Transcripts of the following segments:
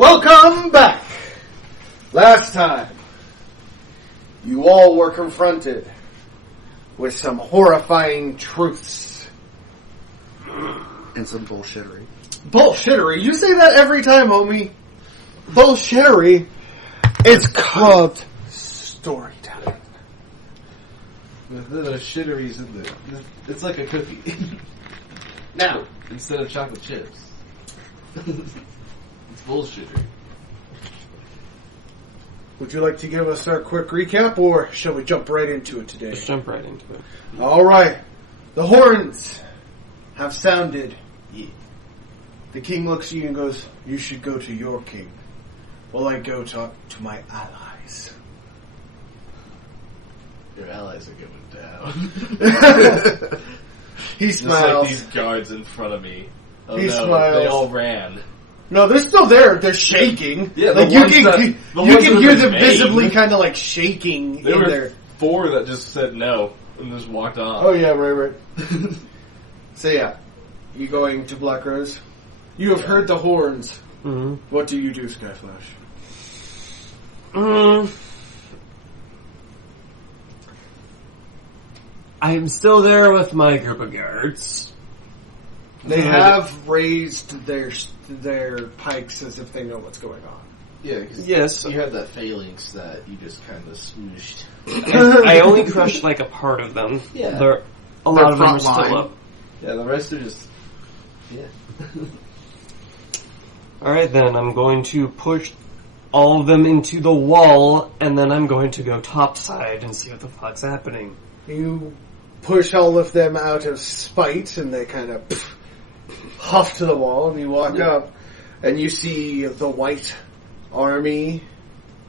welcome back. Last time, you all were confronted with some horrifying truths. And some bullshittery. Bullshittery? You say that every time, homie. Bullshittery is called storytelling. The shitteries in there. It's like a cookie. Now, Instead of chocolate chips. It's bullshittery. would you like to give us our quick recap, or shall we jump right into it today? Let's jump right into it. All right. The horns have sounded. Yeah. The king looks at you and goes, "You should go to your king, while I go talk to my allies." Your allies are going down. He Just smiles. like these guards in front of me. Oh He no, smiles. they all ran. No, they're still there. They're shaking. Yeah, the like you ones can, that- you the ones can that hear them remain. visibly kind of like shaking There in were there. 4 that just said no and just walked off. Oh yeah, right. So yeah, you going to Black Rose? You have heard the horns. Mm-hmm. What do you do, Skyflash? I'm still there with my group of guards. They have raised their pikes as if they know what's going on. Yeah, because Yes. you had that phalanx that you just kind of smooshed. I only crushed like a part of them. Yeah. A lot of them are front line. still up. Yeah, the rest are just... Yeah. Alright then, I'm going to push all of them into the wall, and then I'm going to go topside and see what the fuck's happening. You push all of them out of spite, and they kind of huff to the wall, and you walk up, and you see the white army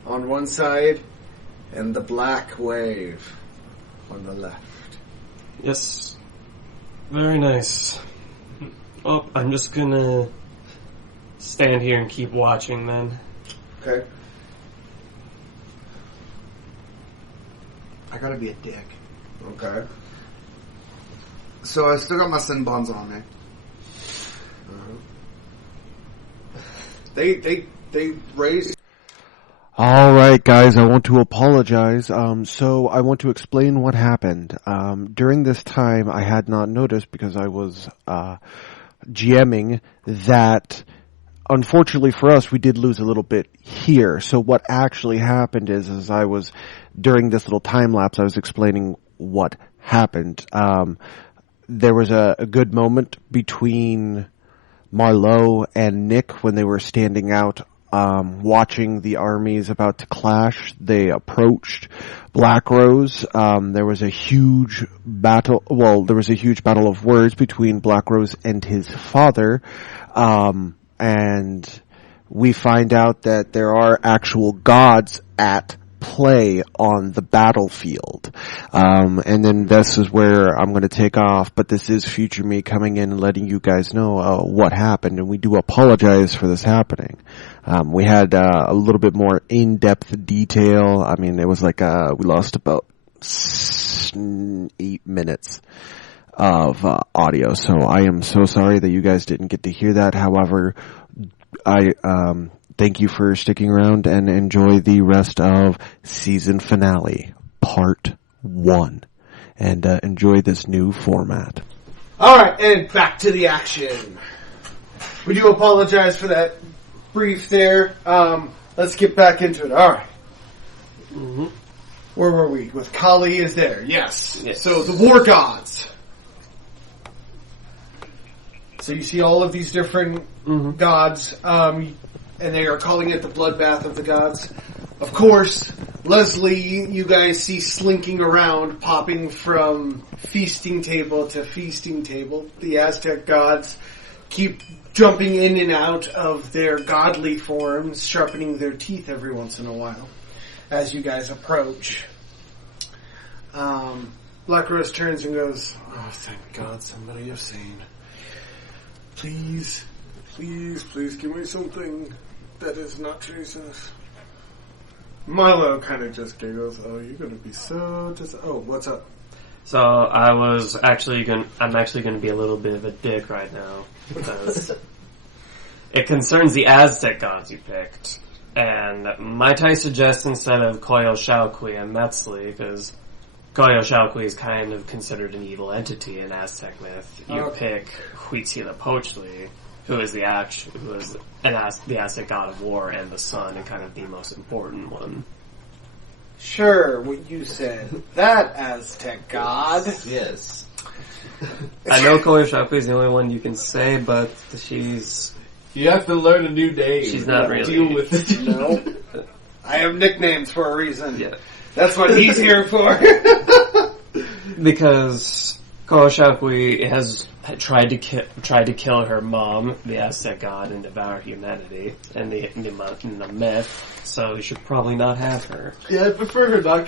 on one side, and the black wave on the left. Yes. Very nice. Oh, I'm just gonna stand here and keep watching then. Okay. I gotta be a dick. Okay. So I still got my sin bonds on me. They raise. All right, guys, I want to apologize. So I want to explain what happened. During this time, I had not noticed because I was GMing that, unfortunately for us, we did lose a little bit here. So what actually happened is I was, during this little time lapse, I was explaining what happened. There was a good moment between Marlowe and Nick when they were standing out watching the armies about to clash. They approached Black Rose. There was a huge battle. Well, there was a huge battle of words between Black Rose and his father. And we find out that there are actual gods at play on the battlefield. And then this is where I'm going to take off, but this is future me coming in and letting you guys know what happened, and we do apologize for this happening. We had a little bit more in-depth detail. I mean, it was like we lost about 8 minutes of audio, so I am so sorry that you guys didn't get to hear that. However, I thank you for sticking around and enjoy the rest of season finale, part 1. And enjoy this new format. Alright, and back to the action. We do apologize for that brief there. Let's get back into it. Alright. Mm-hmm. Where were we? With Kali is there. Yes. Yes. So the war gods. So you see all of these different gods, and they are calling it the bloodbath of the gods. Of course, Leslie, you guys see slinking around, popping from feasting table to feasting table. The Aztec gods keep jumping in and out of their godly forms, sharpening their teeth every once in a while as you guys approach. Black Rose turns and goes, "Oh, thank God somebody is sane. Please, please, please give me something that is not Jesus." Milo kind of just giggles. "Oh, you're going to be so oh, what's up?" So I'm actually going to be a little bit of a dick right now. Because It concerns the Aztec gods you picked. And might I suggest instead of Coyolxauhqui and Metzli, because Coyolxauhqui is kind of considered an evil entity in Aztec myth, you pick Huitzilopochtli, who is the Aztec god of war and the sun, and kind of the most important one. Sure, what you said. That Aztec god. Yes. I know Coyolxauhqui is the only one you can say, but she's... You have to learn a new name. She's not really. Deal with it. No. I have nicknames for a reason. Yeah. That's what he's here for. Because Coyolxauhqui has tried to kill her mom, the Aztec god, and devour humanity in the myth. So you should probably not have her. Yeah, I prefer her not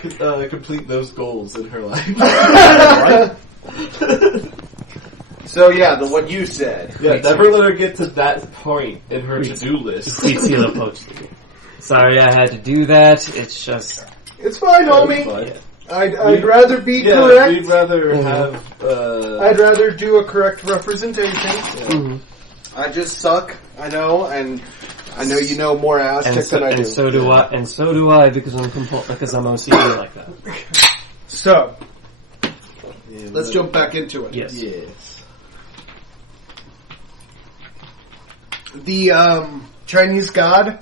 complete those goals in her life. So yeah, the what you said. Yeah, never let her get to that point in her to-do list. Huitzilopochtli. Sorry I had to do that. It's just... It's fine, homie. But, I'd rather be yeah, correct. we'd rather have... I'd rather do a correct representation. Mhm. I just suck, I know, and I know you know more Aztec than I do. And so do I, because I'm OCD like that. So, Yeah, let's jump back into it. Yes. Yes. The Chinese god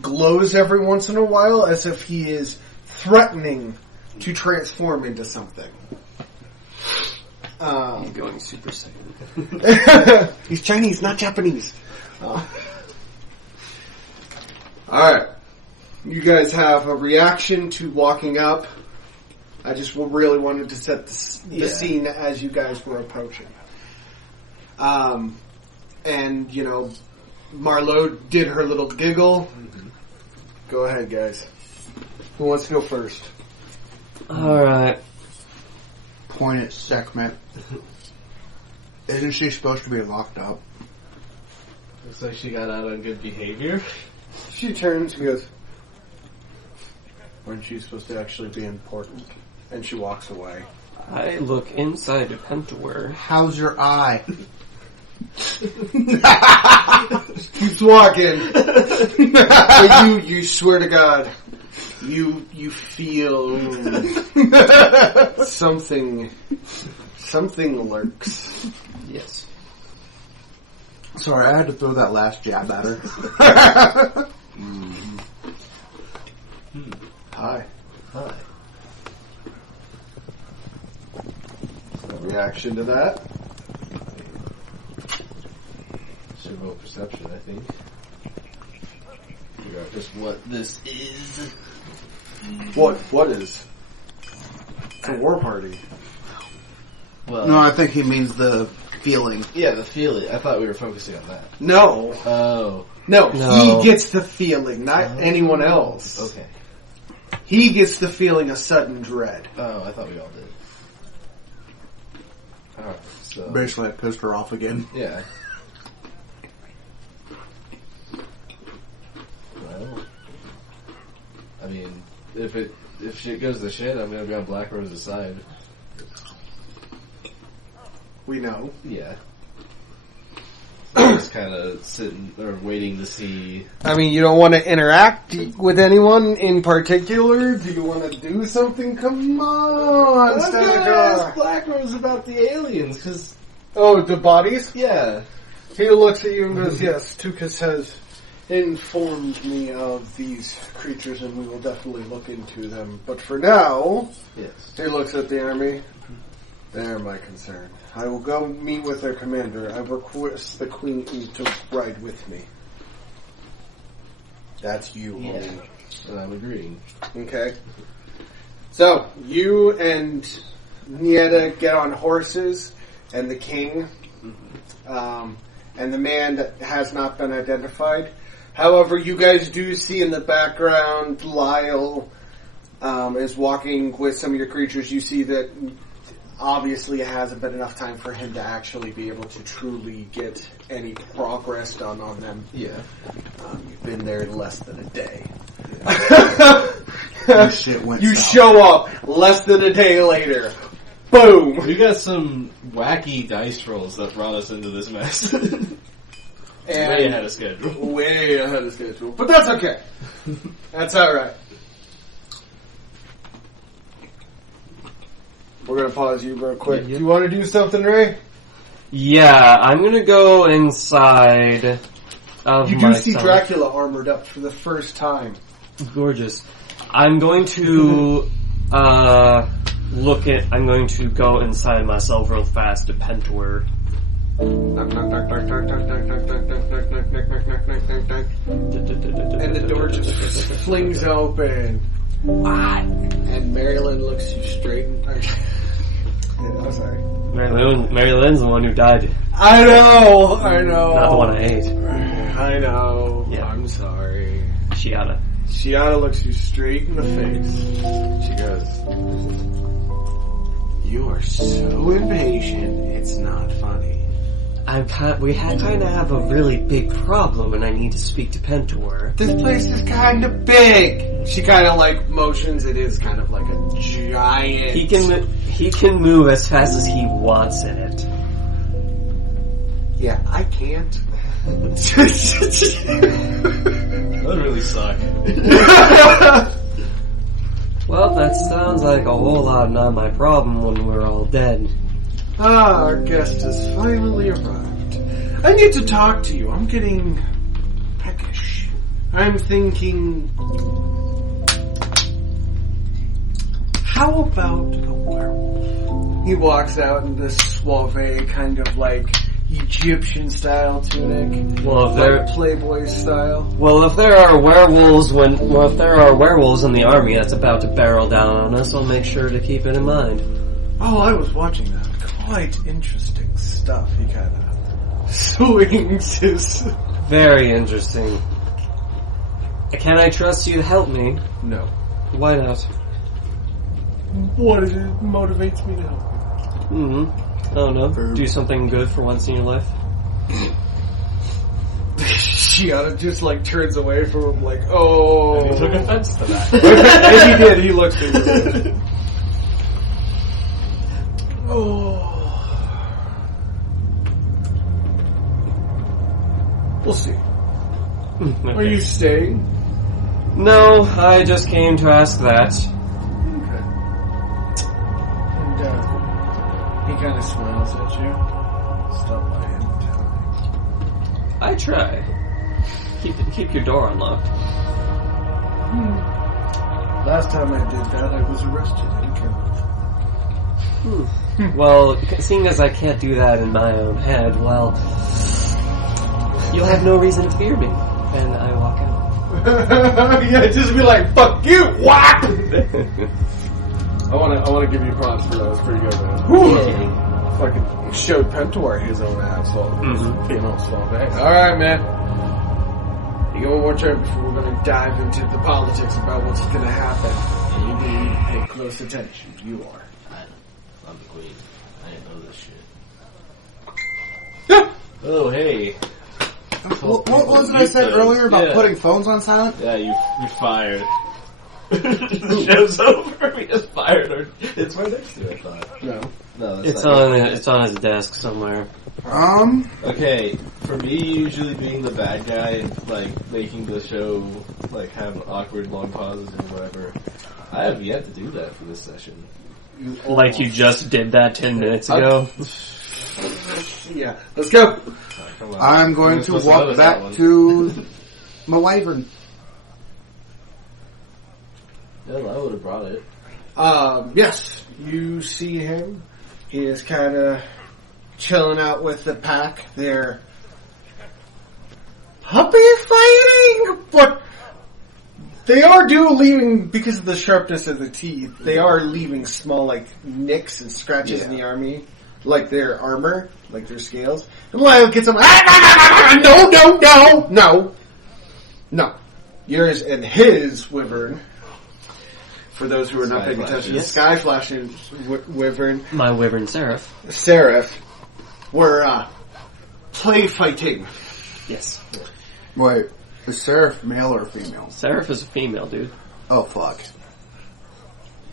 glows every once in a while as if he is threatening to transform into something. He's going Super Saiyan. He's Chinese, not Japanese. Alright. You guys have a reaction to walking up. I just really wanted to set the scene as you guys were approaching. And, you know, Marlowe did her little giggle. Mm-hmm. Go ahead, guys. Who wants to go first? Alright. Point at Sekhmet. Isn't she supposed to be locked up? Looks like she got out on good behavior. She turns and goes, "Weren't you supposed to actually be important?" And she walks away. I look inside of Pentaware. How's your eye? Keeps walking. But you swear to God, you feel something lurks. Yes. Sorry, I had to throw that last jab at her. Hi. Hi. A reaction to that? Should roll perception, I think. Figure out just what this is. What is? It's a war party. Well, No, I think he means the feeling. yeah, the feeling. I thought we were focusing on that. No. Oh, No, No. he gets the feeling, not anyone else. okay. He gets the feeling of sudden dread. Oh, I thought we all did. Alright, so... Basically, I pissed her off again. Yeah. Well, I mean, if shit goes to shit, I'm gonna be on Black Rose's side. We know. Yeah. So just kind of sitting or waiting to see. I mean, you don't want to interact with anyone in particular? Do you want to do something? Come on, I'm gonna Seneca. ask Black Rose about the aliens, because Oh, the bodies? yeah. He looks at you and goes, "Yes, Tukas has informed me of these creatures and we will definitely look into them. But for now," Yes. he looks at the army, "they're my concern. I will go meet with their commander. I request the queen to ride with me." That's you, Yeah. homie. And I'm agreeing. Okay. So, you and Nieta get on horses, and the king, and the man that has not been identified. However, you guys do see in the background Lyle is walking with some of your creatures. You see that obviously it hasn't been enough time for him to actually be able to truly get any progress done on them. Yeah. You've been there less than a day. This shit went You south. show up less than a day later. Boom! We got some wacky dice rolls that brought us into this mess. And Way ahead of schedule. Way ahead of schedule. But that's okay. That's alright. We're going to pause you real quick. Do you want to do something, Ray? Yeah, I'm gonna go inside of You do see myself. Dracula armored up for the first time. Gorgeous. I'm going to I'm going to go inside myself real fast to Pentor. Knock, knock, knock, knock, knock, knock, knock, knock, knock, knock, knock, knock, knock, knock, knock, knock, knock, knock. And the door just flings open. And Marilyn looks you straight in... I'm sorry. Mary Lynn's the one who died, I know! not the one I ate. I know. Yeah. I'm sorry. Shiata. Shiata looks you straight in the face. She goes, You are so impatient, it's not funny. We kind of have a really big problem, and I need to speak to Pentor. This place is kind of big. She kind of like motions. It is kind of like a giant. He can move as fast as he wants in it. Yeah, I can't. that would really suck. Well, that sounds like a whole lot not my problem when we're all dead. Our guest has finally arrived. I need to talk to you. I'm getting peckish. I'm thinking, how about a werewolf? He walks out in this suave kind of like Egyptian style tunic. Well, if Like Playboy style. if there are werewolves in the army that's about to barrel down on us, I'll make sure to keep it in mind. Oh, I was watching that. Quite interesting stuff. He kind of swings his... Very interesting. Can I trust you to help me? No. Why not? What is it motivates me to help I don't know. Do something good for once in your life. Shiata just like turns away from him like, oh. He took offense to that. And he did. He looked at him. Oh. We'll see. Okay. Are you staying? No, I just came to ask that. Okay. And he kind of smiles at you. Stop by anytime. I try. Keep your door unlocked. Last time I did that, I was arrested and killed. Well, seeing as I can't do that in my own head, well, you'll have no reason to fear me. And I walk out. Yeah, just be like, fuck you, whap! I wanna give you props for that. It's pretty good, man. Fucking showed Pentor his own asshole. Being all suave. Alright, man. You got one more turn before we're gonna dive into the politics about what's gonna happen. And you need to pay close attention. You are. I'm the queen. I didn't know this shit. Yeah. Oh, hey. What was it I said earlier about Yeah. putting phones on silent? Yeah, you're fired. The show's over. We just fired her. It's right next to it, I thought. No. No, that's It's not it's on his desk somewhere. Okay, for me, usually being the bad guy and, like, making the show, like, have awkward long pauses and whatever, I have yet to do that for this session. Like you just did that 10 minutes ago. Yeah. Let's go. Come on. I'm going You're to supposed walk notice that back one. to my wyvern. Yeah, I would have brought it. Yes, you see him. He is kind of chilling out with the pack. They're puppy fighting, but they are leaving, because of the sharpness of the teeth, they are leaving small, like, nicks and scratches in the army, like their armor, like their scales. And Lyle gets him, no. Yours and his wyvern, for those who are not paying attention, Yes. Sky Flashing wyvern, My wyvern Seraph. Seraph, were play fighting. Yes. Wait, is Seraph male or female? Seraph is a female, dude. Oh, fuck.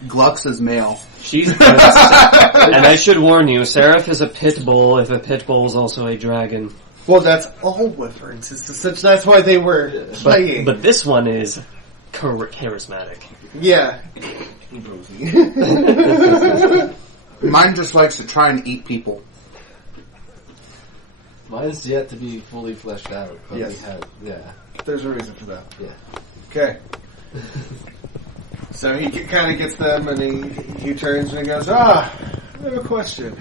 Glux is male. She's and I should warn you, Seraph is a pit bull if a pit bull is also a dragon. Well, that's all wyverns. That's why they were playing. But this one is charismatic. Yeah. Mine just likes to try and eat people. Mine's yet to be fully fleshed out. But Yes. we have, yeah. There's a reason for that. Yeah. Okay. So he kind of gets them, and he turns and he goes, I have a question.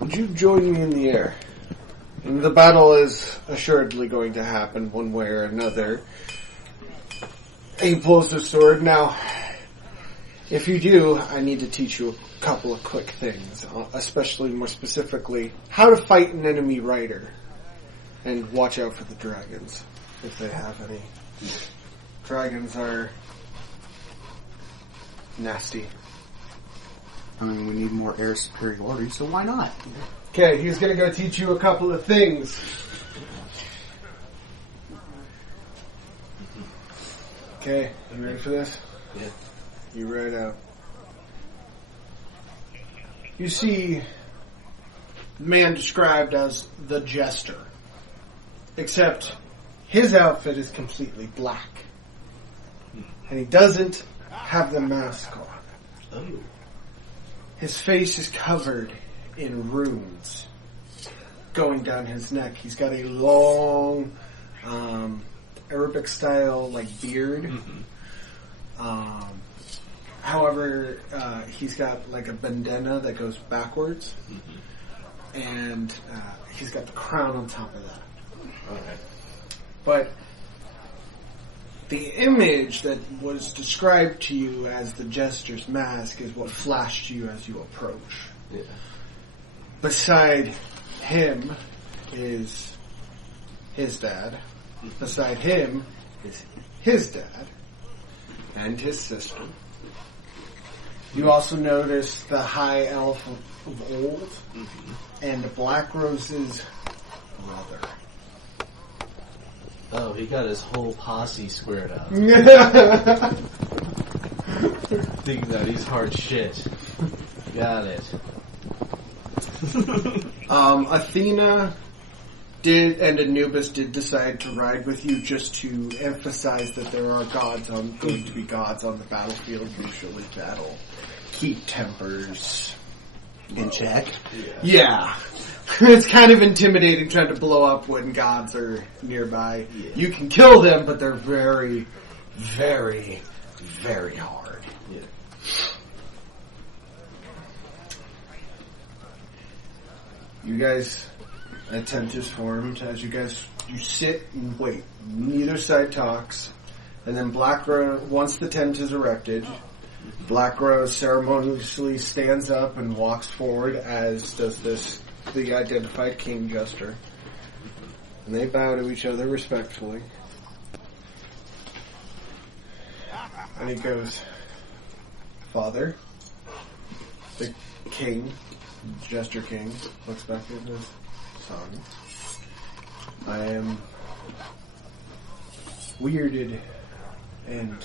Would you join me in the air? And the battle is assuredly going to happen one way or another. He pulls his sword. Now, if you do, I need to teach you a couple of quick things, especially more specifically, how to fight an enemy rider. And watch out for the dragons, if they have any. Dragons are nasty. I mean, we need more air superiority, so why not? Okay, he's going to go teach you a couple of things. Okay, you ready for this? Yeah. You write out. You see the man described as the Jester. Except his outfit is completely black. And he doesn't have the mask on. Oh. His face is covered in runes going down his neck. He's got a long Arabic style beard. However, he's got like a bandana that goes backwards, and he's got the crown on top of that. Okay. But the image that was described to you as the Jester's mask is what flashed to you as you approach. Yeah. Beside him is his dad. Beside him is his dad and his sister. You also notice the high elf of old and Black Rose's brother. Oh, he got his whole posse squared up. Thinking that he's hard shit. Got it. Athena and Anubis did decide to ride with you just to emphasize that there are going to be gods on the battlefield usually that'll keep tempers In check. Yeah. It's kind of intimidating trying to blow up when gods are nearby. Yeah. You can kill them, but they're very, very, very hard. Yeah. You guys, a tent is formed as you sit and wait. Neither side talks. And then Black Rose, once the tent is erected, Black Rose ceremoniously stands up and walks forward, as does the identified King Jester. And they bow to each other respectfully. And he goes, Father, the King, Jester King, looks back at his son. I am weirded, and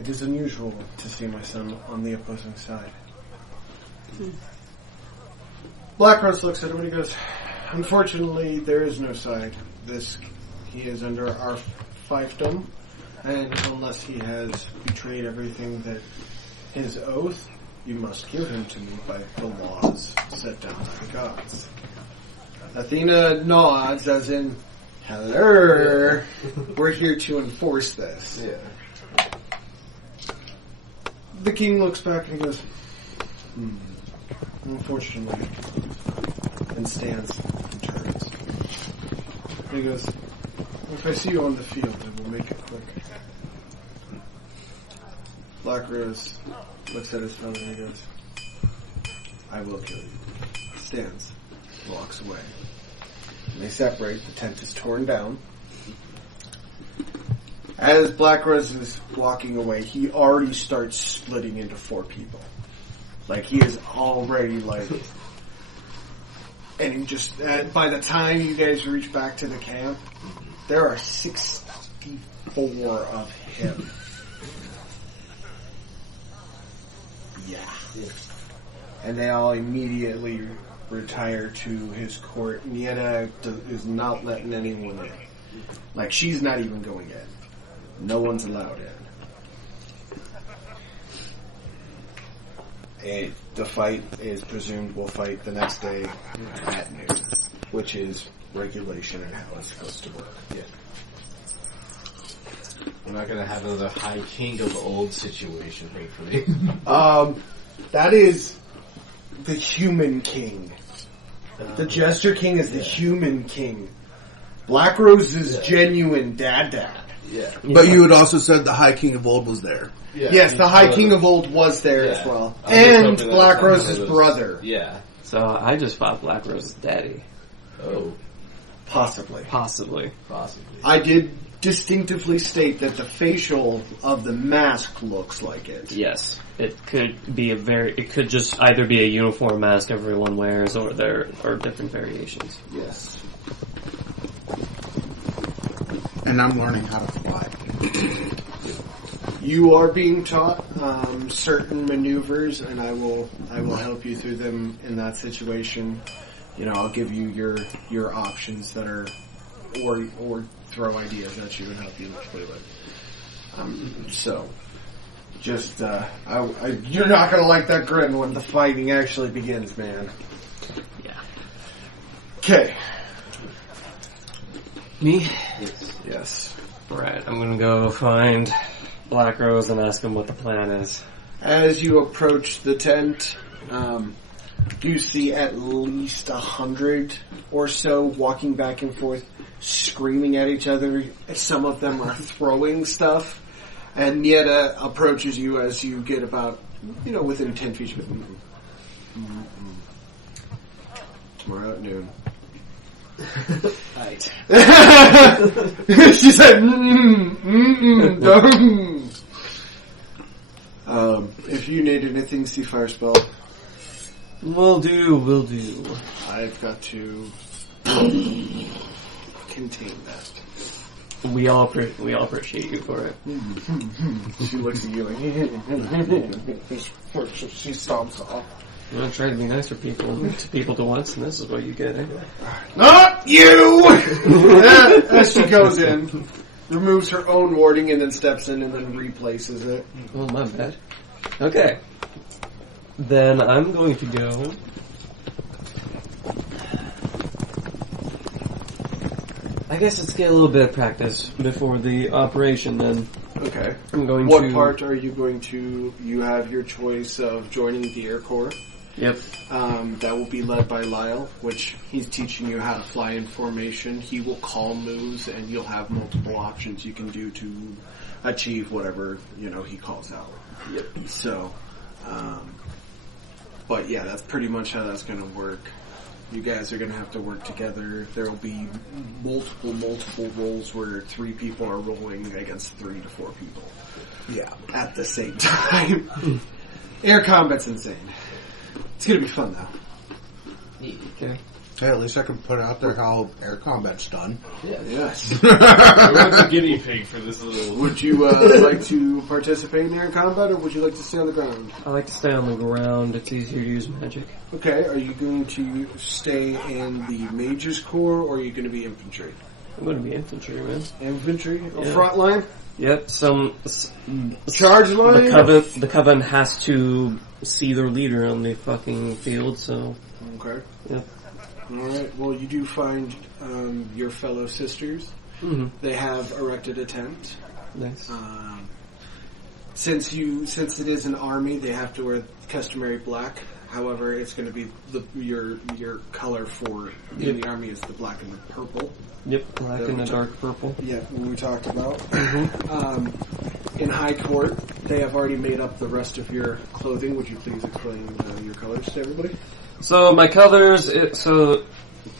it is unusual to see my son on the opposing side. Black Rose looks at him and he goes, unfortunately, there is no side. He is under our fiefdom, and unless he has betrayed everything that his oath, you must give him to me by the laws set down by the gods. Athena nods, as in, hello, we're here to enforce this. Yeah. The king looks back and he goes, unfortunately, and stands and turns. He goes, if I see you on the field, I will make it quick. Black Rose looks at his father and he goes, I will kill you. Stands, walks away. And they separate, the tent is torn down. As Black Rose is walking away, he already starts splitting into 4 people. Like, he is already, and he just, by the time you guys reach back to the camp, there are 64 of him. Yeah. And they all immediately retire to his court. Nieta is not letting anyone in. Like, she's not even going in. No one's allowed in. The fight is presumed we'll fight the next day at noon, which is regulation and how it's supposed to work. Yeah. We're not gonna have another High King of Old situation, thankfully. That is the human king. The Jester King is the human king. Black Rose is genuine dad. Yeah. But you had also said the High King of Old was there. Yeah. Yes, the High King of Old was there Yeah. as well. I'm just And hoping that Black it's not Rose's one of those- brother. Yeah. So I just fought Black Rose's daddy. Oh. Possibly. Possibly. Possibly. I did distinctively state that the facial of the mask looks like it. Yes. It could be it could just either be a uniform mask everyone wears, or there are different variations. Yes. And I'm learning how to fly. You are being taught certain maneuvers, and I will help you through them in that situation. You know, I'll give you your options that are, or throw ideas at you and help you play with. So, just you're not gonna like that grin when the fighting actually begins, man. Yeah. Okay. Me? Yes. Right. I'm gonna go find Black Rose and ask him what the plan is. As you approach the tent, you see at least 100 or so walking back and forth, screaming at each other. Some of them are throwing stuff. And Nieta approaches you as you get about, within 10 feet. She goes, tomorrow at noon. Right. She said, if you need anything, see fire spell. Will do. I've got to contain that. We all appreciate you for it. She looks at you like, she stomps off. I'm gonna try to be nice to people to once, and this is what you get anyway. Not you! As she goes in, removes her own warding and then steps in and then replaces it. Oh, my bad. Okay. Then I'm going to go... I guess let's get a little bit of practice before the operation, then. Okay. I'm going What to... part are you going to... You have your choice of joining the Air Corps. Yep. That will be led by Lyle, which he's teaching you how to fly in formation. He will call moves, and you'll have multiple options you can do to achieve whatever, he calls out. Yep. So, but yeah, that's pretty much how that's going to work. You guys are going to have to work together. There will be multiple roles where 3 people are rolling against 3 to 4 people. Yeah, at the same time. Air combat's insane. It's going to be fun, though. Okay. Hey, at least I can put out there how air combat's done. Yeah. Yes. We're the guinea pig for this little... Would you like to participate in air combat, or would you like to stay on the ground? I like to stay on the ground. It's easier to use magic. Okay, are you going to stay in the Mage's Corps, or are you going to be infantry? I'm going to be infantry, man. Infantry? Yeah. Front line? Yep. Charge line? The coven has to see their leader on the fucking field. So. Okay. Yep. Alright, well you do find your fellow sisters. Mm-hmm. They have erected a tent. Nice. Since it is an army, they have to wear customary black. However, it's going to be your color for in the army is the black and the purple. Yep. Black and the dark purple. Yeah, what we talked about. Mm-hmm. In High Court, they have already made up the rest of your clothing. Would you please explain your colors to everybody? So my colors. So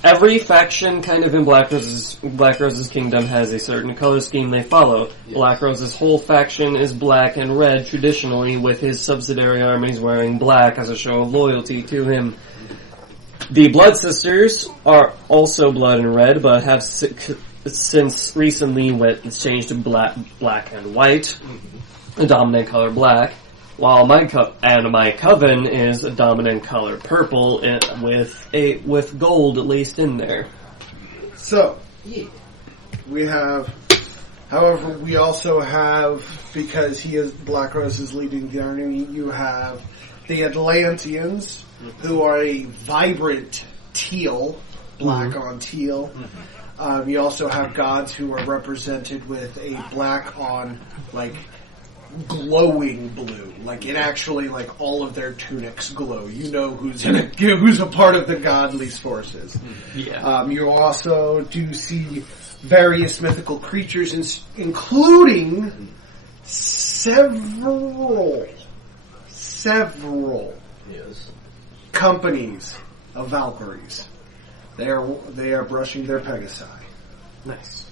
every faction, kind of in Black Rose's kingdom, has a certain color scheme they follow. Yes. Black Rose's whole faction is black and red traditionally, with his subsidiary armies wearing black as a show of loyalty to him. The Blood Sisters are also blood and red, but have since recently changed to black and white, the dominant color black. while my coven is a dominant color purple with gold laced in there. So, we have, however, we also have, because Black Rose is leading the army, you have the Atlanteans, who are a vibrant teal, black on teal. You also have gods who are represented with a black on, like, glowing blue. Like, it actually, like, all of their tunics glow. You know who's a part of the godly forces. Yeah. You also do see various mythical creatures, including several Yes. companies of Valkyries. They are brushing their Pegasi. Nice.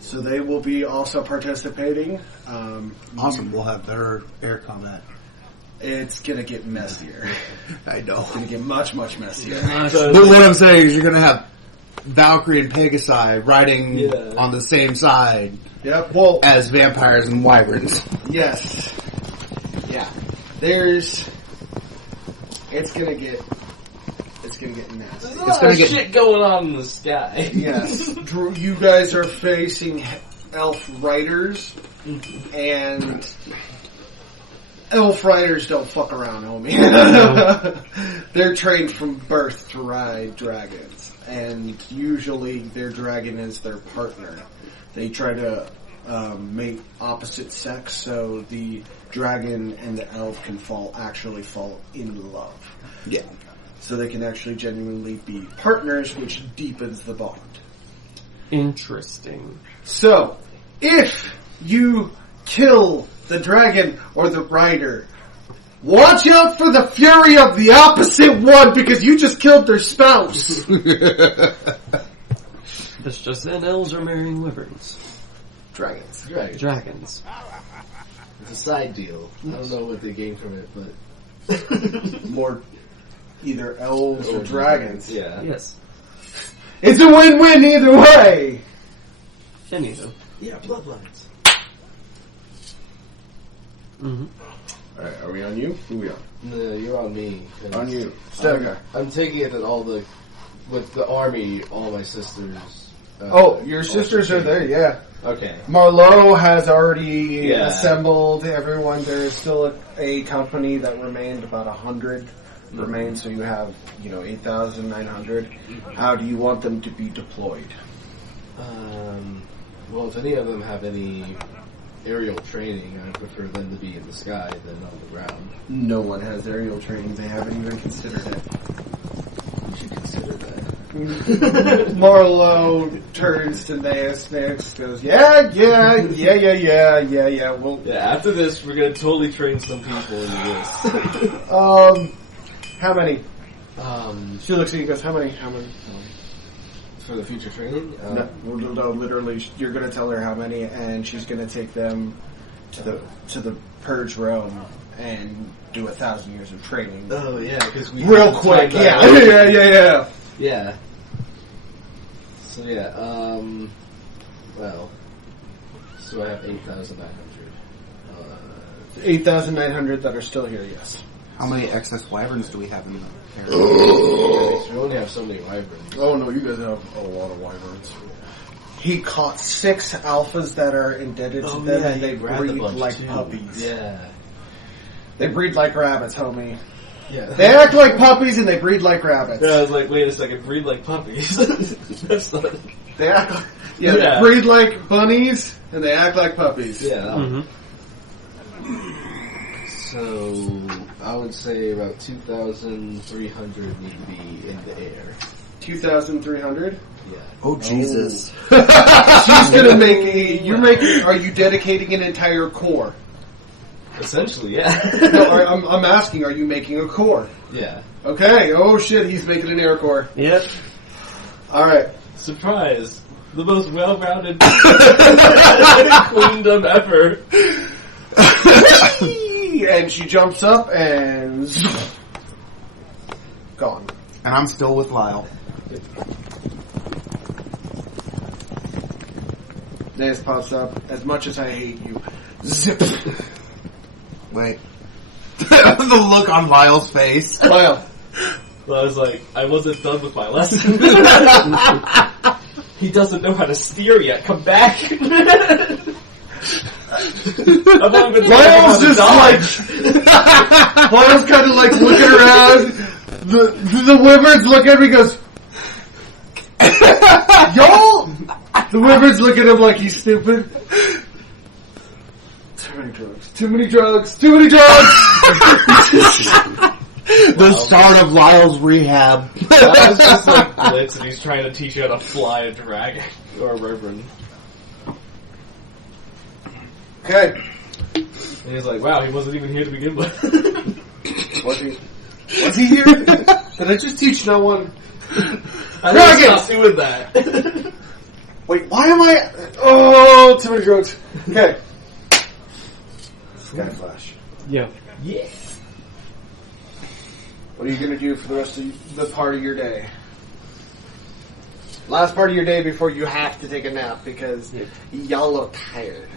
So they will be also participating. Awesome. We'll have better air combat. It's gonna get messier. I know. It's gonna get much, much messier. But what I'm saying is you're going to have Valkyrie and Pegasi riding on the same side Yep. Well, as vampires and wyverns. yes. Yeah. It's gonna get nasty. There's a It's lot gonna of get- shit going on in the sky. Yes. Drew, you guys are facing elf riders, and elf riders don't fuck around, homie. They're trained from birth to ride dragons, and usually their dragon is their partner. They try to make opposite sex, so the dragon and the elf can actually fall in love. Yeah. So they can actually genuinely be partners, which deepens the bond. Interesting. So, if you kill the dragon or the rider, watch out for the fury of the opposite one, because you just killed their spouse. That's just then elves are marrying wyverns. Dragons. Dragons. It's a side deal. I don't know what they gain from it, but More either elves or dragons. Yeah. Yes. It's a win-win either way. Anywho. Yeah, bloodlines. Mm-hmm. Alright, are we on you? Who are we on? No, you're on me. 'cause On you. Stenica. I'm taking it that with the army, all my sisters. Your sisters are there, yeah. Okay. Marlowe has already Yeah. assembled everyone. There is still a company that remained, about 100 remain, so you have, 8,900. How do you want them to be deployed? Well, if any of them have any aerial training, I prefer them to be in the sky than on the ground. No one has aerial training. They haven't even considered it. You should consider that. Marlowe turns to Naeus. Naeus goes, yeah. Well, Yeah, after this, we're gonna totally train some people in this. how many? She looks at you and goes, how many? For the future training? No, literally, you're going to tell her how many, and she's going to take them to the Purge realm and do 1,000 years of training. Oh, yeah, because we Real have to quick, time yeah. that out. Yeah. Yeah. So, yeah, so I have 8,900. 8,900 that are still here, yes. How many excess wyverns do we have in the area? We only have so many wyverns. Oh, no, you guys have a lot of wyverns. He caught 6 alphas that are indebted to them, and they breed like puppies. Yeah. They breed like rabbits, homie. Yeah. They act like puppies, and they breed like rabbits. Yeah, I was like, wait a second, breed like puppies. That's not... They act like, they breed like bunnies, and they act like puppies. Yeah. Mm-hmm. So, I would say about 2,300 need to be in the air. 2,300? Yeah. Oh, Jesus. She's gonna are you dedicating an entire core? Essentially, yeah. No, I'm asking, are you making a core? Yeah. Okay, oh shit, he's making an air core. Yep. Alright. Surprise! The most well-rounded queendom ever. And she jumps up and... gone. And I'm still with Lyle. Naeus pops up. As much as I hate you. Zip! Wait. The look on Lyle's face. Lyle. But I was like, I wasn't done with my lesson. He doesn't know how to steer yet. Come back. I've only been Lyle's just like, Lyle's kind of like looking around. The wyvern's looking at me, goes, y'all. The wyvern's looking at him like he's stupid. Too many drugs. Too many drugs. Too many drugs. The start of Lyle's rehab. that was just like Blitz, and he's trying to teach you how to fly a dragon or a reverend. Okay. And he's like, wow, he wasn't even here to begin with. Was he here? Did I just teach no one? I Dragon! stop doing that. Wait, why am I? Oh, too many drugs. Okay. Sky Flash. Yeah. Yeah. What are you going to do for the rest of the part of your day? Last part of your day before you have to take a nap because y'all look tired.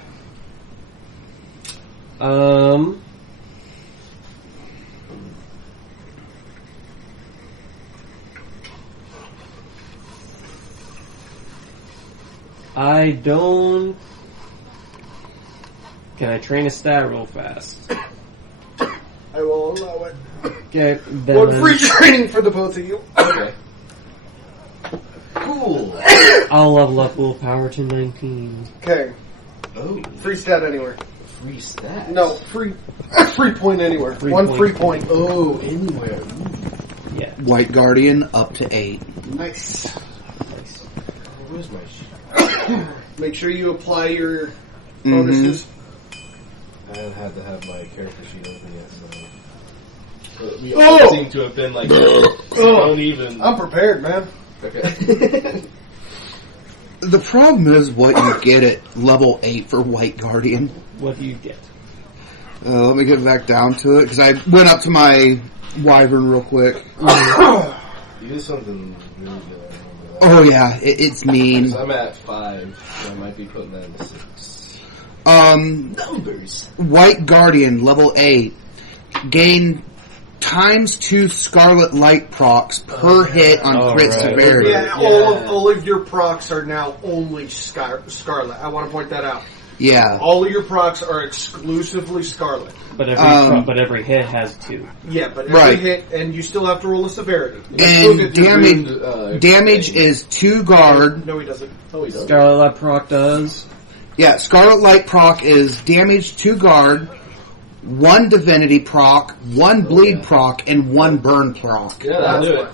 I don't... Can I train a stat real fast? I will allow it. Okay, then... One free training for the both of you. Okay. Cool. I'll level up willpower to 19. Okay. Oh, Free stat anywhere. free stats. No, free point anywhere. Free One point. free point. Oh, anywhere. Yeah. White Guardian up to 8. Nice. Where's my shit? Make sure you apply your bonuses. I haven't had to have my character sheet open yet, so. But we Oh! all seem to have been like, don't even. I'm prepared, man. Okay. The problem is what you get at level 8 for White Guardian. What do you get? Let me get back down to it, because I went up to my Wyvern real quick. You did something really good. Oh yeah, it's mean. So I'm at 5, so I might be putting that in 6. Numbers. White Guardian, level 8. Gain times 2 Scarlet Light procs per hit on crit right. severity. Yeah, all of your procs are now only Scarlet. I want to point that out. Yeah. All of your procs are exclusively Scarlet. But every hit has 2. Yeah, but every Right. hit, and you still have to roll a severity. And damage wound, damage is 2 guard. No, he doesn't. Oh, he does. Scarlet Light proc does. Yeah, Scarlet Light proc is damage 2 guard, 1 divinity proc, 1 bleed proc, and 1 burn proc. Yeah, that'll do it.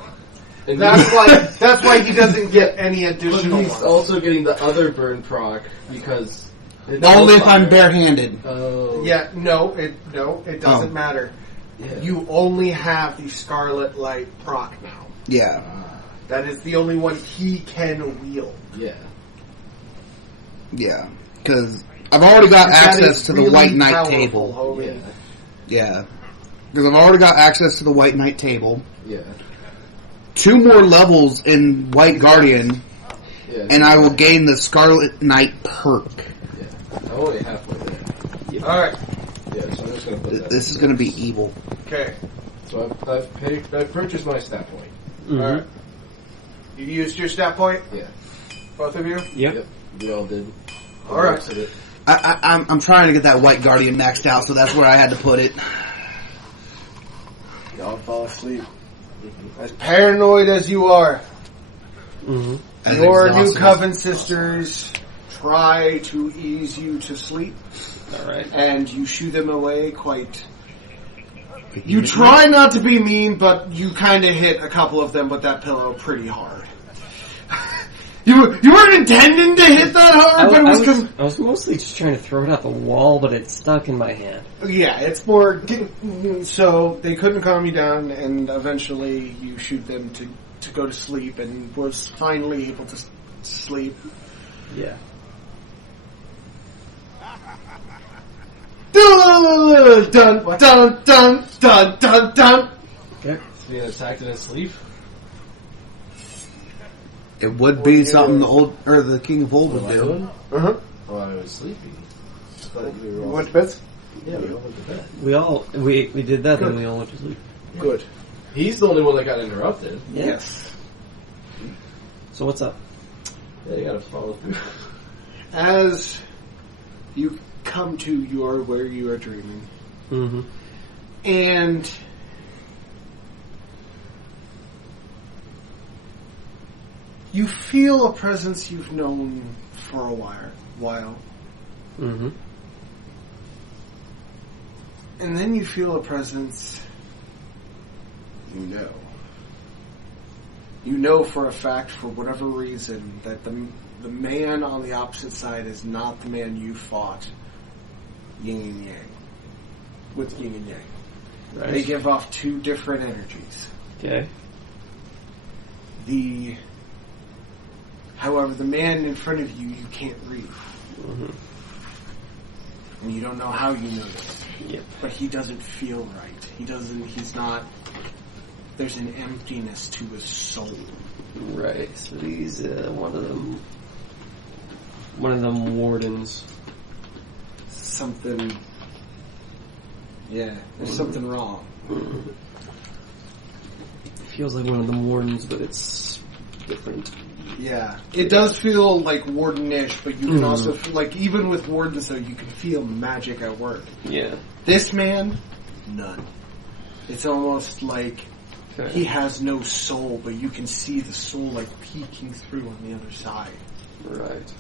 And That's why he doesn't get any but additional he's ones. also getting the other burn proc because it's Only if also- I'm barehanded. Oh. Yeah, it doesn't matter. Yeah. You only have the Scarlet Light proc now. Yeah. That is the only one he can wield. Yeah. Yeah. Because I've already got That access is to the really White Knight powerful, table. homie. Yeah. Because I've already got access to the White Knight table. Yeah. 2 more levels in White Guardian, Yeah. and I will gain the Scarlet Knight perk. Yeah. I'm only halfway there. Alright, Yeah, so I'm just gonna put that. This is going to be evil. okay. So I've purchased my stat point. Mm-hmm. Alright. You used your stat point? Yeah. Both of you? Yep. We all did. Alright. Most of it. I'm trying to get that White Guardian maxed out, so that's where I had to put it. Y'all fall asleep. As paranoid as you are, Mm-hmm. As your exhausted new as coven sisters try to ease you to sleep, Alright. and you shoo them away quite... You try not to be mean, but you kind of hit a couple of them with that pillow pretty hard. You weren't intending to hit that hard, but it was... I was mostly just trying to throw it out the wall, but it stuck in my hand. Yeah, it's more... So they couldn't calm you down, and eventually you shoot them to go to sleep, and was finally able to sleep. Yeah. Dun, dun, dun, dun, dun, dun, dun. Okay. Being attacked in his sleep. It would be something the King of Old would do. Uh-huh. Oh, I was sleepy. I thought you were all... What bits? Yeah, we all went to bed. We did that, then we all went to sleep. Good. He's the only one that got interrupted. Yes. So what's up? Yeah, you gotta follow through. As you come to where you are dreaming, Mm-hmm. and you feel a presence you've known for a while. Mm-hmm. And then you feel a presence you know. You know for a fact, for whatever reason, that the man on the opposite side is not the man you fought yin and yang. With yin and yang. Right. They give off two different energies. Okay. However, the man in front of you can't read. Mm-hmm. And you don't know how you know this. Yep. But he doesn't feel right. He's not, there's an emptiness to his soul. Right. So he's one of them wardens. Something, there's something wrong. Mm-hmm. Feels like one of them wardens, but it's different. Yeah, it does feel like wardenish, but you can also feel, like, even with wardens though, you can feel magic at work. Yeah. This man, none. It's almost like he has no soul, but you can see the soul like peeking through on the other side. Right.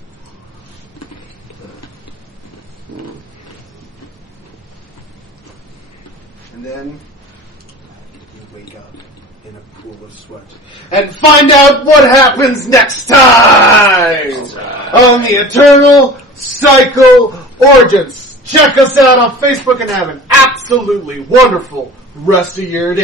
And then you wake up in a pool of sweat and find out what happens next time on the Eternal Cycle Origins. Check us out on Facebook and have an absolutely wonderful rest of your day.